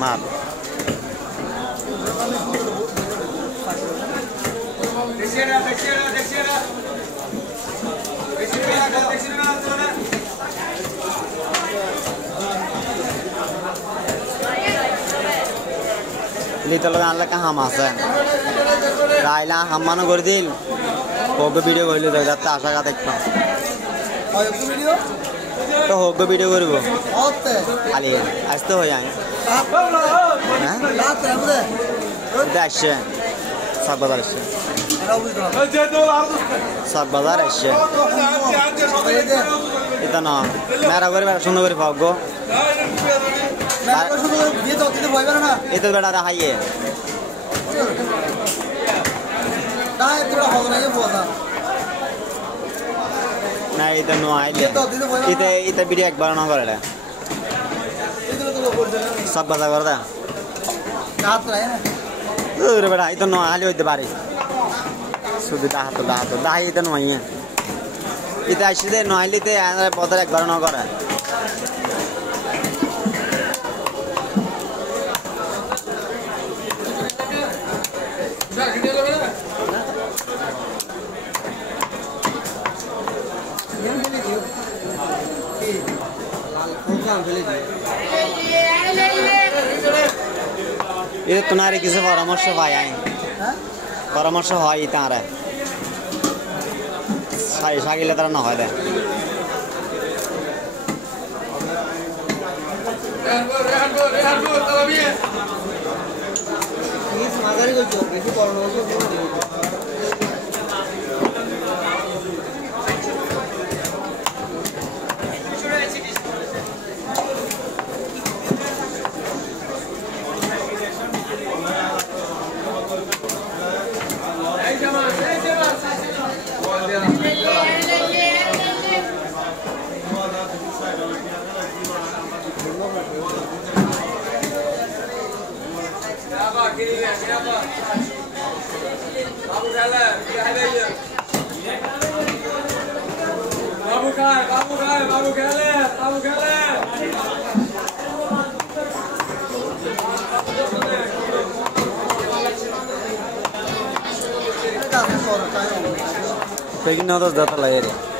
মার লিতল আনলে কাহাম আছে রাইলা হাম্মানো করে দিল হোগো ভিডিও কইলো দেখ যাতে আশা কা দেখবা হোগো ভিডিও তো হোগো ভিডিও করব ওতে খালি আসতে হয় আই হ্যাঁ রাত রাতে এটা আসছে সাত বাজার আসছে সাত বাজার আসছে এটা না মেরা করে বেড়া সুন্দর করে পাবো এটা বেড়া রাহাইয়ে না এটা নো আইলে এটা ভিডিও একবার না করে সব বাজার করে দা বেড়া এটা নো আইলে হইতে পারে শুধু দাহাতো দাহাই এটা নয় এটা আসলে নো আইলিতে পদার একবার না করে ये तुम्हारे किसी परामर्श भाई आए परामर्श হয় তারা সাগিলে তারা না হয় দে बाबू खेले लेकिन ना तो ज़्यादा लगे रे